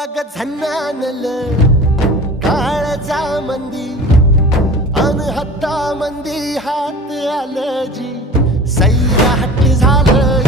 अग झन्नानल काळजा मंदी अन हत्ता मंदी हात आलं जी सैराट झालं